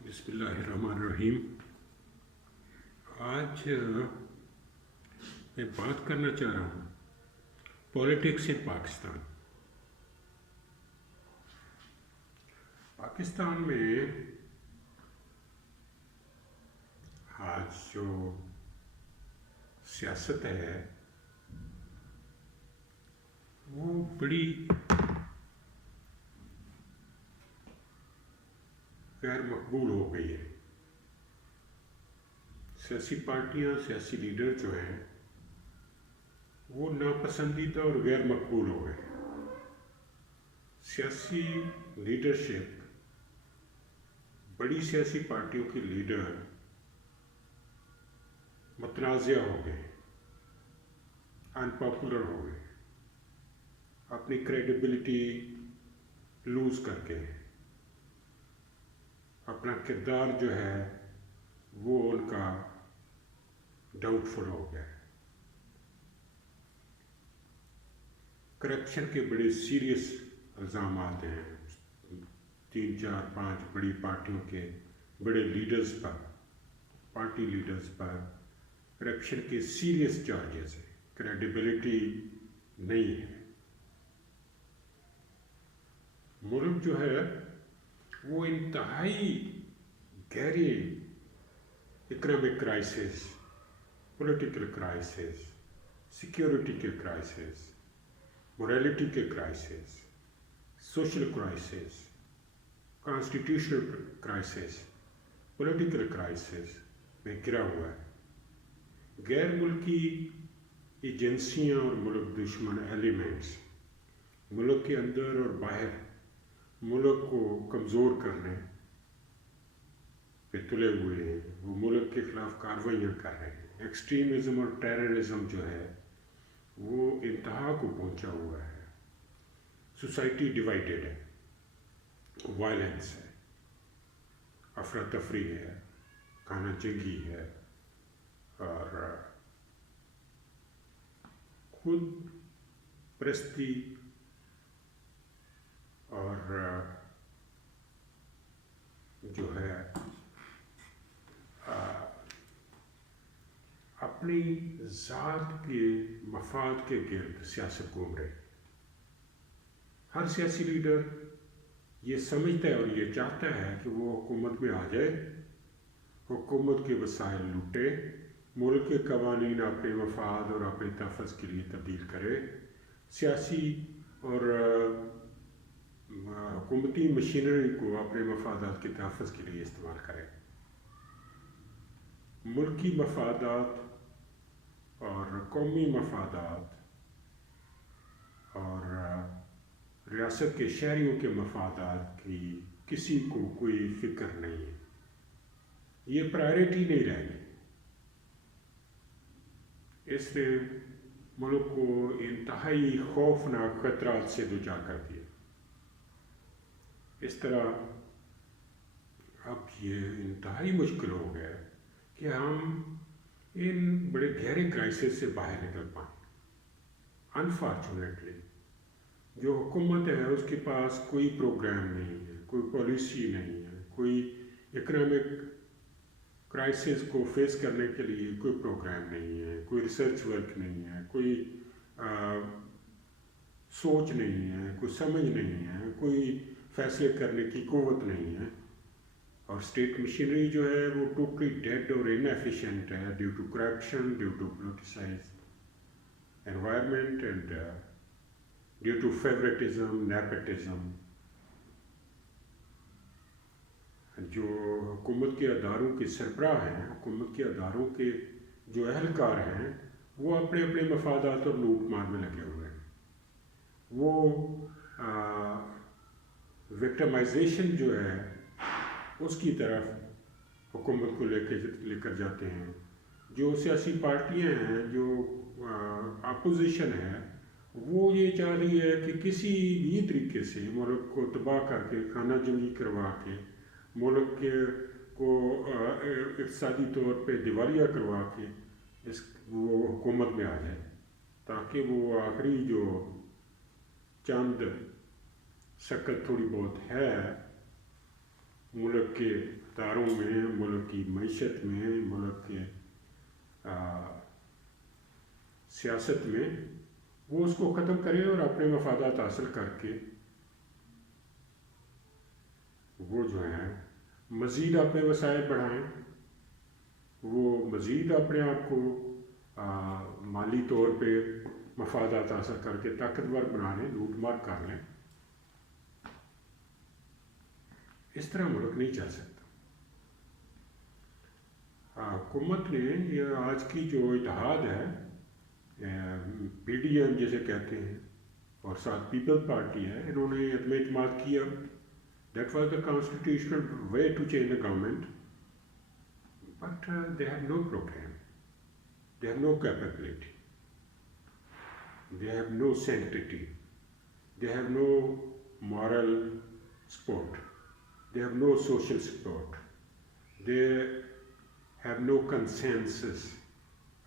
بسم اللہ الرحمن الرحیم۔ آج میں بات کرنا چاہ رہا ہوں پولیٹکس ان پاکستان۔ پاکستان میں آج جو سیاست ہے وہ بڑی غیر مقبول ہو گئی ہے۔ سیاسی پارٹیاں، سیاسی لیڈر جو ہیں وہ ناپسندیدہ اور غیر مقبول ہو گئے۔ سیاسی لیڈرشپ، بڑی سیاسی پارٹیوں کے لیڈر متنازع ہو گئے، انپاپولر ہو گئے، اپنی کریڈیبلٹی لوز کر کے، اپنا کردار جو ہے وہ ان کا ڈاؤٹ فل ہو گیا ہے۔ کرپشن کے بڑے سیریس الزامات ہیں، 3 4 5 بڑی پارٹیوں کے بڑے لیڈرز پر، پارٹی لیڈرز پر کرپشن کے سیریس چارجز ہیں، کریڈیبلٹی نہیں ہے۔ ملک جو ہے وہ انتہائی گہری economic crisis, political crisis, security کے کرائسس، موریلٹی کے crisis, social crisis, constitutional crisis, political crisis میں گرا ہوا ہے۔ غیر ملکی ایجنسیاں اور ملک دشمن ایلیمنٹس ملک کے اندر اور باہر ملک کو کمزور کرنے پہ تلے ہوئے ہیں، وہ ملک کے خلاف کارروائیاں کر رہے ہیں۔ ایکسٹریمزم اور ٹیررزم جو ہے وہ انتہا کو پہنچا ہوا ہے۔ سوسائٹی ڈیوائیڈڈ ہے، وائلنس ہے، افراتفری ہے، خانہ جنگی ہے، اور خود پرستی اور جو ہے اپنی ذات کے مفاد کے گرد سیاست گھوم رہے۔ ہر سیاسی لیڈر یہ سمجھتا ہے اور یہ چاہتا ہے کہ وہ حکومت میں آ جائے، حکومت کے وسائل لوٹے، ملک کے قوانین اپنے مفاد اور اپنے تحفظ کے لیے تبدیل کرے، سیاسی اور حکومتی مشینری کو اپنے مفادات کے تحفظ کے لیے استعمال کرے۔ ملکی مفادات اور قومی مفادات اور ریاست کے شہریوں کے مفادات کی کسی کو کوئی فکر نہیں ہے، یہ پرائرٹی نہیں رہ گئی۔ اس نے ملک کو انتہائی خوفناک خطرات سے دوچار کر دیا۔ اس طرح اب یہ انتہائی مشکل ہو گیا کہ ہم ان بڑے گہرے کرائسس سے باہر نکل پائیں۔ انفارچونیٹلی جو حکومت ہے اس کے پاس کوئی پروگرام نہیں ہے، کوئی پالیسی نہیں ہے، کوئی اکنامک کرائسس کو فیس کرنے کے لیے کوئی پروگرام نہیں ہے، کوئی ریسرچ ورک نہیں ہے، کوئی سوچ نہیں ہے، کوئی سمجھ نہیں ہے، کوئی فیصلے کرنے کی قوت نہیں ہے، اور اسٹیٹ مشینری جو ہے وہ ٹوٹلی ڈیڈ اور انیفیشینٹ ہے due to corruption, due to politicise environment and due to favouritism, nepotism. جو حکومت کے اداروں کے سربراہ ہیں، حکومت کے اداروں کے جو اہلکار ہیں، وہ اپنے اپنے مفادات اور لوٹ مار میں لگے ہوئے ہیں۔ وہ وکٹمائزیشن جو ہے اس کی طرف حکومت کو لے کر جاتے ہیں۔ جو سیاسی پارٹیاں ہیں، جو اپوزیشن ہے، وہ یہ چاہ رہی ہے کہ کسی بھی طریقے سے ملک کو تباہ کر کے، خانہ جنگی کروا کے، ملک کو اقتصادی طور پہ دیوالیہ کروا کے وہ حکومت میں آ جائے، تاکہ وہ آخری جو چند شکل تھوڑی بہت ہے ملک کے اداروں میں، ملک کی معیشت میں، ملک کے سیاست میں، وہ اس کو ختم کریں اور اپنے مفادات حاصل کر کے وہ جو ہے مزید اپنے وسائل بڑھائیں، وہ مزید اپنے آپ کو مالی طور پہ مفادات حاصل کر کے طاقتور بنا لیں، لوٹ مار کر لیں. اس طرح ملک نہیں چل سکتا. حکومت نے یہ آج کی جو اتحاد ہے، پی ڈی ایم جیسے کہتے ہیں، اور ساتھ پیپل پارٹی ہے، انہوں نے عدم اعتماد کیا. That was the constitutional way to change the government, but they have no programme, they have no capability, they have no sanctity, they have no moral support, they have no social support, they have no consensus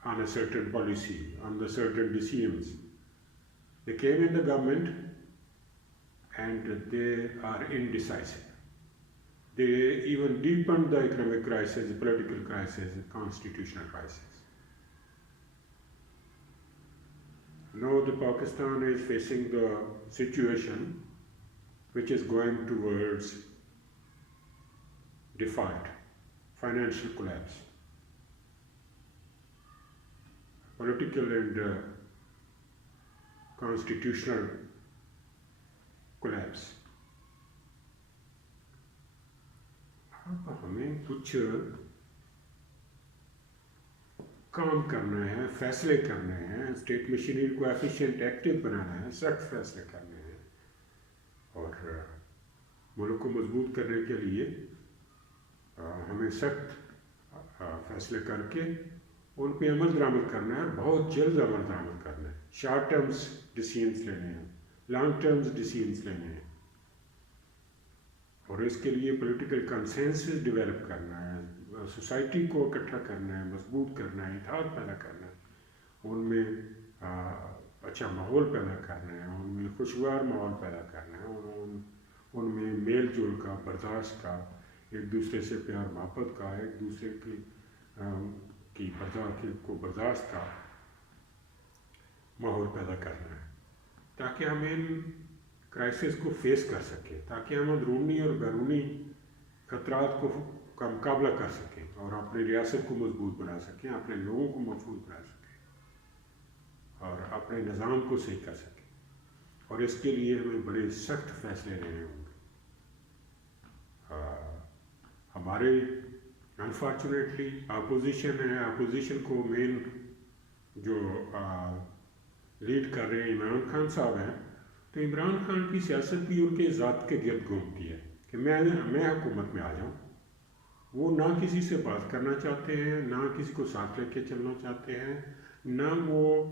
on a certain policy, on the certain decisions. They came in the government and they are indecisive. They even deepened the economic crisis, the political crisis, the constitutional crisis. Now the Pakistan is facing the situation which is going towards default, financial collapse, political and constitutional collapse. اب ہمیں کچھ کام کرنا ہے، فیصلے کرنے ہیں، state machinery کو efficient active بنانا ہے، سخت فیصلے کرنے ہیں، اور ملک کو مضبوط کرنے کے لیے ہمیں سخت فیصلے کر کے ان پہ عمل درآمد کرنا ہے، اور بہت جلد عمل درآمد کرنا ہے. شارٹ ٹرمز ڈیسیژنس لینے ہیں، لانگ ٹرمز ڈیسیژنس لینے ہیں، اور اس کے لیے پولیٹیکل کنسنسس ڈیولپ کرنا ہے، سوسائٹی کو اکٹھا کرنا ہے، مضبوط کرنا ہے، اتحاد پیدا کرنا ہے، ان میں اچھا ماحول پیدا کرنا ہے، ان میں خوشگوار ماحول پیدا کرنا ہے، ان میں میل جول کا، برداشت کا، ایک دوسرے سے پیار محبت کا، ایک دوسرے کی برداشت کا ماحول پیدا کرنا ہے، تاکہ ہم ان کرائسس کو فیس کر سکیں، تاکہ ہم اندرونی اور بیرونی خطرات کا مقابلہ کر سکیں، اور اپنی ریاست کو مضبوط بنا سکیں، اپنے لوگوں کو محفوظ بنا سکیں، اور اپنے نظام کو صحیح کر سکیں. اور اس کے لیے ہمیں بڑے سخت فیصلے لینے ہوں گے. ہمارے انفارچونیٹلی اپوزیشن ہے، اپوزیشن کو مین جو لیڈ کر رہے ہیں عمران خان صاحب ہیں، تو عمران خان کی سیاست بھی ان کے ذات کے گرد گھومتی ہے کہ میں حکومت میں آ جاؤں. وہ نہ کسی سے بات کرنا چاہتے ہیں، نہ کسی کو ساتھ لے کے چلنا چاہتے ہیں، نہ وہ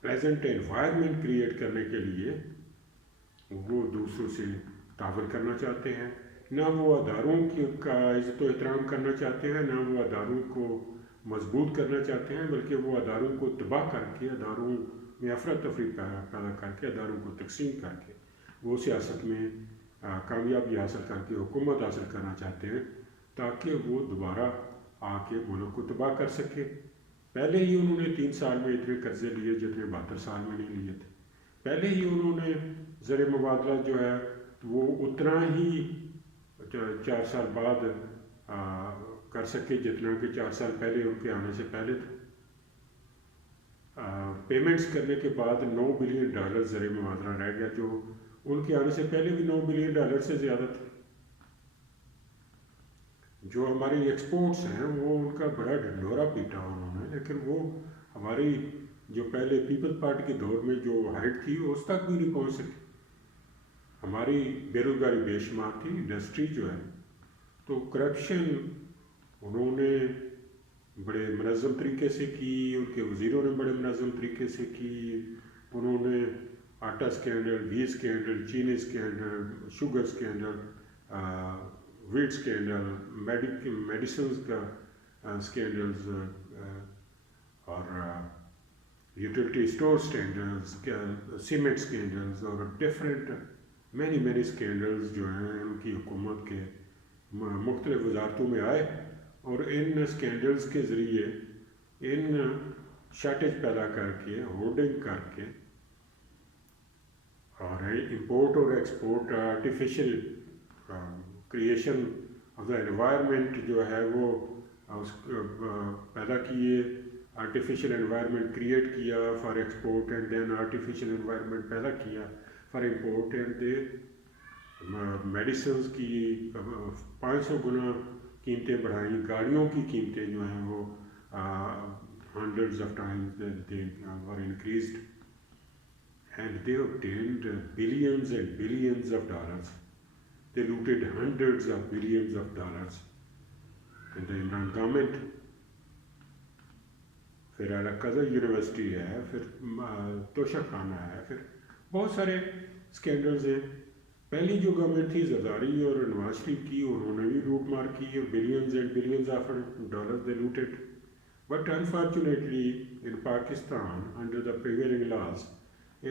پلیزنٹ انوائرمنٹ کریٹ کرنے کے لیے وہ دوسروں سے تعاون کرنا چاہتے ہیں، نہ وہ اداروں کا عزت و احترام کرنا چاہتے ہیں، نہ وہ اداروں کو مضبوط کرنا چاہتے ہیں، بلکہ وہ اداروں کو تباہ کر کے، اداروں میں افراتفری پیدا کر کے، اداروں کو تقسیم کر کے وہ سیاست میں کامیابی حاصل کر کے حکومت حاصل کرنا چاہتے ہیں، تاکہ وہ دوبارہ آ کے ملک کو تباہ کر سکے. پہلے ہی انہوں نے 3 سال میں اتنے قرضے لیے جتنے 72 سال میں نہیں لیے تھے. پہلے ہی انہوں نے زر مبادلہ جو ہے وہ اتنا ہی 4 سال بعد کر سکے جتنا کہ 4 سال پہلے ان کے آنے سے پہلے تھا. پیمنٹس کرنے کے بعد $9 بلین زر مبادلہ رہ گیا، جو ان کے آنے سے پہلے بھی $9 بلین سے زیادہ تھے. جو ہماری ایکسپورٹس ہیں وہ ان کا بڑا ڈھنڈورا پیٹا انہوں نے، لیکن وہ ہماری جو پہلے پیپل پارٹی کے دور میں جو ہائٹ تھی اس تک بھی نہیں پہنچ سکی. ہماری بے روزگاری بے شمار تھی، انڈسٹری جو ہے، تو کرپشن انہوں نے بڑے منظم طریقے سے کی، ان کے وزیروں نے بڑے منظم طریقے سے کی. انہوں نے آٹا اسکینڈل، گھی اسکینڈل، چینی scandal, sugar scandal, wheat scandal, medicines کا اسکینڈلز، اور utility store scandals, cement scandals, اور ڈفرینٹ مینی اسکینڈلز جو ہیں ان کی حکومت کے مختلف وزارتوں میں آئے، اور ان اسکینڈلز کے ذریعے ان شارٹیج پیدا کر کے، ہورڈنگ کر کے، اور امپورٹ اور export artificial creation of the environment جو ہے وہ پیدا کیے، آرٹیفیشل انوائرمنٹ کریٹ کیا for export, and then artificial environment پیدا کیا for import, and they medicines کی 500 گنا قیمتیں بڑھائیں، گاڑیوں کی قیمتیں جو ہیں وہ hundreds of Times they were increased, and they obtained billions and billions of dollars. They looted hundreds of billions of dollars in the Imran government. پھر القذر یونیورسٹی ہے، پھر توشہ خانہ ہے، پھر بہت سارے اسکینڈلز ہیں. پہلی جو گورنمنٹ تھی زرداری اور نواز شریف کی، انہوں نے بھی لوٹ مار کی اور billions and billions of dollars they looted. But unfortunately in Pakistan, under the prevailing laws,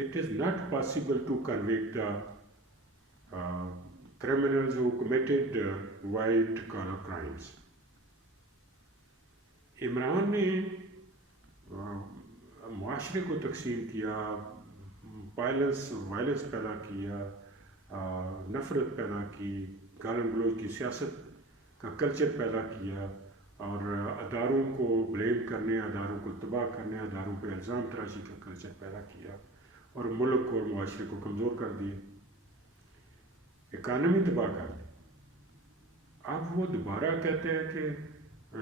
it is not possible to convict the criminals who committed white collar crimes. Imran نے معاشرے کو تقسیم کیا، وائلنس پیدا کیا، نفرت پیدا کی، گالی گلوچ کی سیاست کا کلچر پیدا کیا، اور اداروں کو بلیم کرنے، اداروں کو تباہ کرنے، اداروں پہ الزام تراشی کا کلچر پیدا کیا، اور ملک اور معاشرے کو کمزور کر دیا، اکانومی تباہ کر دی. اب وہ دوبارہ کہتے ہیں کہ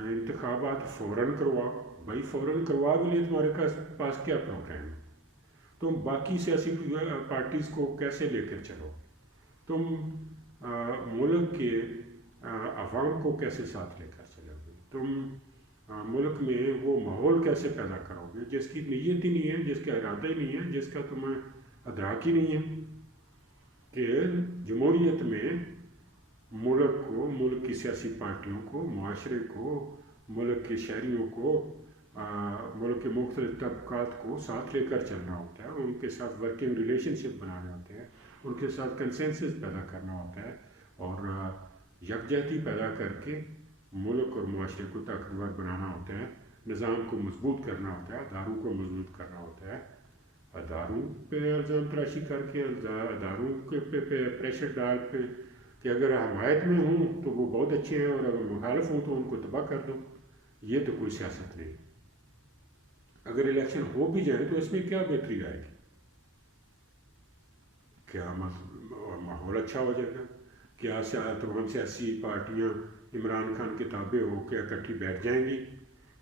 انتخابات فوراً کروا. بھائی فوراً کروا بھی لیے تمہارے پاس کیا پروگرام ہے؟ تم باقی سیاسی پارٹیز کو کیسے لے کر چلو؟ تم ملک کے عوام کو کیسے ساتھ لے کر چلو گے؟ تم ملک میں وہ ماحول کیسے پیدا کرو گے جس کی نیت ہی نہیں ہے، جس کا ارادہ ہی نہیں ہے، جس کا تمہیں ادراک ہی نہیں ہے کہ جمہوریت میں ملک کو، ملک کی سیاسی پارٹیوں کو، معاشرے کو، ملک کے شہریوں کو، ملک کے مختلف طبقات کو ساتھ لے کر چلنا ہوتا ہے، ان کے ساتھ ورکنگ ریلیشن شپ بنانے ہوتے ہیں، ان کے ساتھ کنسنسس پیدا کرنا ہوتا ہے، اور یکجہتی پیدا کر کے ملک اور معاشرے کو طاقتور بنانا ہوتا ہے، نظام کو مضبوط کرنا ہوتا ہے، اداروں کو مضبوط کرنا ہوتا ہے. اداروں پہ الزام تراشی کر کے، اداروں کے پہ پریشر ڈال پہ کہ اگر حمایت میں ہوں تو وہ بہت اچھے ہیں، اور اگر مخالف ہوں تو ان کو تباہ کر دو. یہ تو کوئی سیاست نہیں. اگر الیکشن ہو بھی جائے تو اس میں کیا بہتری آئے گی؟ کیا ماحول اچھا ہو جائے گا؟ کیا تمام سیاسی پارٹیاں عمران خان کے تابع ہو کے اکٹھی بیٹھ جائیں گی،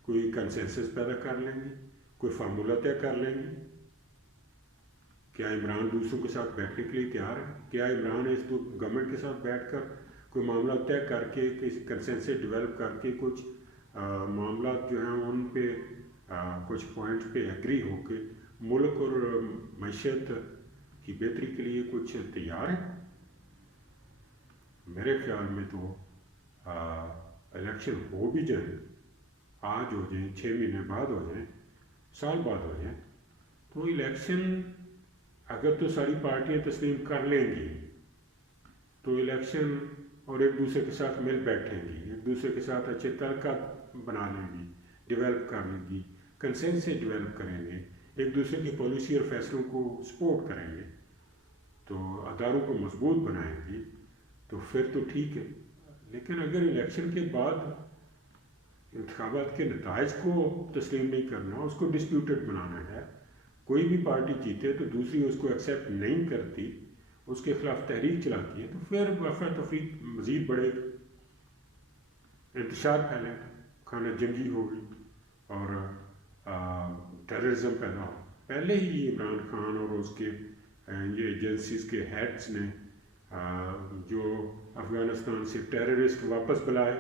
کوئی کنسنسس پیدا کر لیں گی، کوئی فارمولہ طے کر لیں گی؟ کیا عمران دوسروں کے ساتھ بیٹھنے کے لیے تیار ہے؟ کیا عمران اس گورنمنٹ کے ساتھ بیٹھ کر کوئی معاملہ طے کر کے، کسی کنسنسس ڈیولپ کر کے، کچھ معاملات جو ہیں ان پہ کچھ پوائنٹس پہ ایگری ہو کے ملک اور معیشت کی بہتری کے لیے کچھ تیار ہے؟ میرے خیال میں تو الیکشن ہو بھی جائیں، آج ہو جائیں، 6 مہینے بعد ہو جائیں، سال بعد ہو جائیں، تو الیکشن اگر تو ساری پارٹیاں تسلیم کر لیں گی تو الیکشن، اور ایک دوسرے کے ساتھ مل بیٹھیں گی، ایک دوسرے کے ساتھ اچھے تعلقات بنا لیں گی، ڈیولپ کر لیں گی، کنسنسس ڈیولپ کریں گے، ایک دوسرے کی پالیسی اور فیصلوں کو سپورٹ کریں گے، تو اداروں کو مضبوط بنائیں گی، تو پھر تو ٹھیک ہے. لیکن اگر الیکشن کے بعد انتخابات کے نتائج کو تسلیم نہیں کرنا، اس کو ڈسپیوٹڈ بنانا ہے، کوئی بھی پارٹی جیتے تو دوسری اس کو ایکسیپٹ نہیں کرتی، اس کے خلاف تحریک چلاتی ہے، تو پھر افراتفری مزید بڑھے گی، انتشار پھیلے گا، خانہ جنگی ہوگی، اور ٹیررزم پیدا ہو. پہلے ہی عمران خان اور اس کے یہ ایجنسیز کے ہیڈز نے جو افغانستان سے ٹیررسٹ واپس بلائے،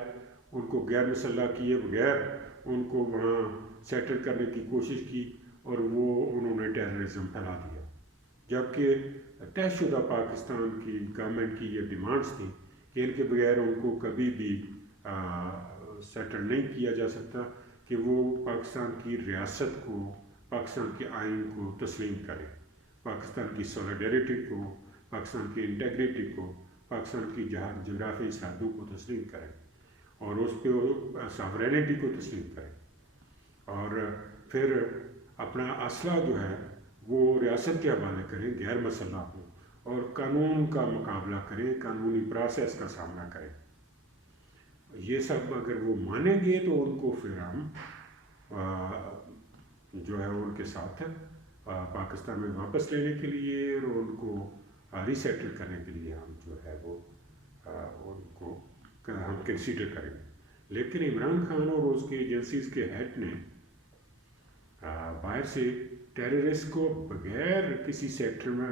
ان کو غیر مسلح کیے بغیر ان کو وہاں سیٹل کرنے کی کوشش کی، اور وہ انہوں نے ٹیررزم پھیلا دیا. جبکہ طے شدہ پاکستان کی گورنمنٹ کی یہ ڈیمانڈس تھیں کہ ان کے بغیر ان کو کبھی بھی سیٹل نہیں کیا جا سکتا، کہ وہ پاکستان کی ریاست کو، پاکستان کے آئین کو تسلیم کرے، پاکستان کی سولیڈریٹی کو پاکستان کی انٹیگریٹی کو، پاکستان کی جغرافیائی سرحدوں کو تسلیم کریں اور اس پہ ساورینٹی کو تسلیم کریں، اور پھر اپنا اسلحہ جو ہے وہ ریاست کے حوالے کریں، غیر مسلح ہوں، اور قانون کا مقابلہ کریں، قانونی پروسیس کا سامنا کریں۔ یہ سب اگر وہ مانیں گے تو ان کو پھر ہم جو ہے ان کے ساتھ پاکستان میں واپس لینے کے لیے اور ان کو ریسیٹل کرنے کے لیے ہم جو ہے وہ ان کو ہم کنسیڈر کریں گے۔ لیکن عمران خان اور اس کی ایجنسیز کے ہیڈ نے باہر سے ٹیررسٹ کو بغیر کسی سیکٹر میں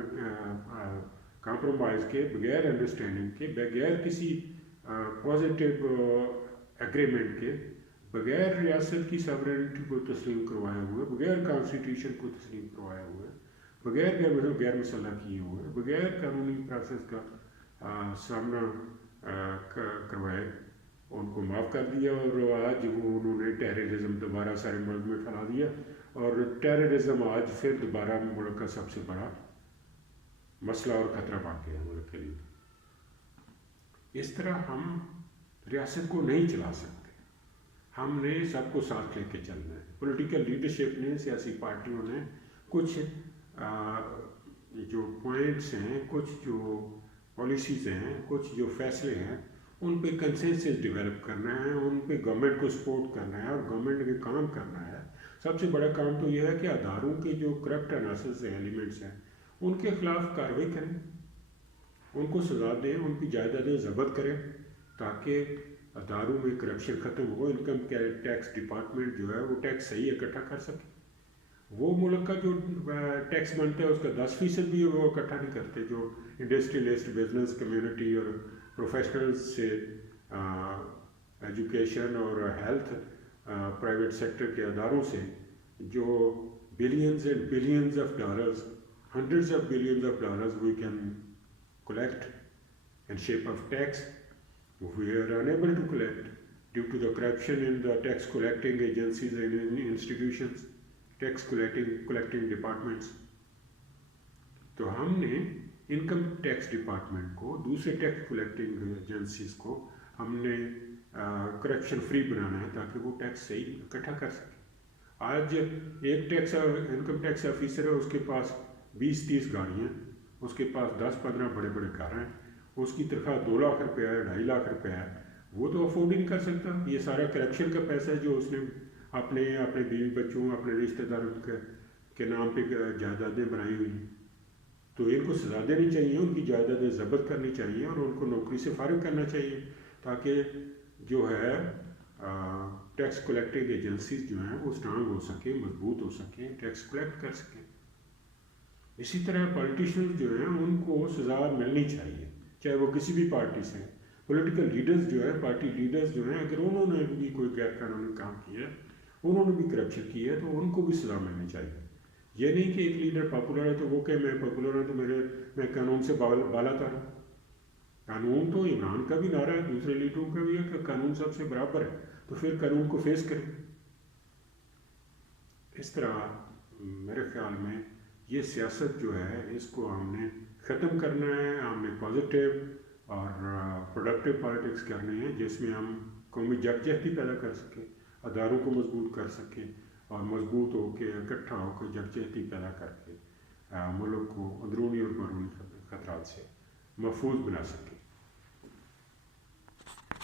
کمپرومائز کے، بغیر انڈرسٹینڈنگ کے، بغیر کسی پازیٹیو ایگریمنٹ کے، بغیر ریاست کی ساورینٹی کو تسلیم کروائے ہوئے، بغیر کانسٹیٹیوشن کو تسلیم کروائے ہوئے، بغیر غیر مسلح کیے ہوئے، بغیر قانونی پروسیس کا سامنا کروائے ان کو معاف کر دیا، اور آج وہ انہوں نے ٹیررزم دوبارہ سارے ملک میں پھیلا دیا، اور ٹیررزم آج پھر دوبارہ ملک کا سب سے بڑا مسئلہ اور خطرہ بن گیا ملک کے لیے۔ اس طرح ہم ریاست کو نہیں چلا سکتے، ہم نے سب کو ساتھ لے کے چلنا ہے۔ پولیٹیکل لیڈرشپ نے، سیاسی پارٹیوں نے کچھ جو پوائنٹس ہیں، کچھ جو پالیسیز ہیں، کچھ جو فیصلے ہیں، ان پہ کنسنسس ڈیولپ کرنا ہے، ان پہ گورنمنٹ کو سپورٹ کرنا ہے اور گورنمنٹ کے کام کرنا ہے۔ سب سے بڑا کام تو یہ ہے کہ اداروں کے جو کرپٹ عناصر ہیں، ایلیمنٹس ہیں، ان کے خلاف کارروائی کریں، ان کو سزا دیں، ان کی جائیدادیں ضبط کریں تاکہ اداروں میں کرپشن ختم ہو، انکم ٹیکس ڈپارٹمنٹ جو ہے وہ ٹیکس صحیح اکٹھا کر سکے۔ وہ ملک کا جو ٹیکس بنتا ہے اس کا 10% بھی وہ اکٹھا نہیں کرتے، جو انڈسٹریلسٹ، بزنس کمیونٹی اور پروفیشنلز سے، ایجوکیشن اور ہیلتھ، پرائیویٹ سیکٹر کے اداروں سے جو billions and billions of dollars, hundreds of billions of dollars we can collect in shape of tax, we are unable to collect due to the corruption in the tax collecting agencies and institutions, tax collecting departments. تو ہم نے income tax department کو، دوسرے tax collecting agencies کو ہم نے corruption free بنانا ہے تاکہ وہ ٹیکس صحیح اکٹھا کر سکے۔ آج ایک انکم ٹیکس آفیسر ہے، اس کے پاس 20-30 گاڑیاں، اس کے پاس 10-15 بڑے بڑے کار ہیں، اس کی تنخواہ 2 لاکھ روپے ہے، 2.5 لاکھ روپے ہے، وہ تو افورڈ ہی نہیں کر سکتا۔ یہ سارا کرپشن کا پیسہ ہے جو اس نے اپنے بیوی بچوں، اپنے رشتہ داروں کے نام پہ جائیدادیں بنائی ہوئی ہیں۔ تو ان کو سزا دینی چاہیے، ان کی جائیدادیں ضبط کرنی چاہیے اور ان کو نوکری سے فارغ کرنا چاہیے تاکہ جو ہے ٹیکس کلیکٹنگ ایجنسیز جو ہیں وہ اسٹرانگ ہو سکیں، مضبوط ہو سکیں، ٹیکس کلیکٹ کر سکیں۔ اسی طرح پولیٹیشنز جو ہیں ان کو سزا ملنی چاہیے، چاہے وہ کسی بھی پارٹی سے۔ پولیٹیکل لیڈرز جو ہیں، پارٹی لیڈرز جو ہیں، اگر انہوں نے بھی کوئی غیر قانونی کام کیا ہے، انہوں نے بھی کرپشن کی ہے، تو ان کو بھی سزا ملنی چاہیے۔ یہ نہیں کہ ایک لیڈر پاپولر ہے تو وہ کہ میں پاپولر ہوں تو میں قانون سے بالا تر ہوں۔ قانون تو عمران کا بھی نعرہ ہے، دوسرے لیڈروں کا بھی ہے کہ قانون سب سے برابر ہے، تو پھر قانون کو فیس کریں۔ اس طرح میرے خیال میں یہ سیاست جو ہے اس کو ہم نے ختم کرنا ہے، ہم نے پازیٹیو اور پروڈکٹیو پالیٹکس کرنی ہے جس میں ہم قومی یکجہتی پیدا کر سکیں، اداروں کو مضبوط کر سکیں اور مضبوط ہو کے اکٹھا ہو کے یکجہتی پیدا کر کے ملک کو اندرونی اور بیرونی خطرات سے محفوظ بنا سکیں۔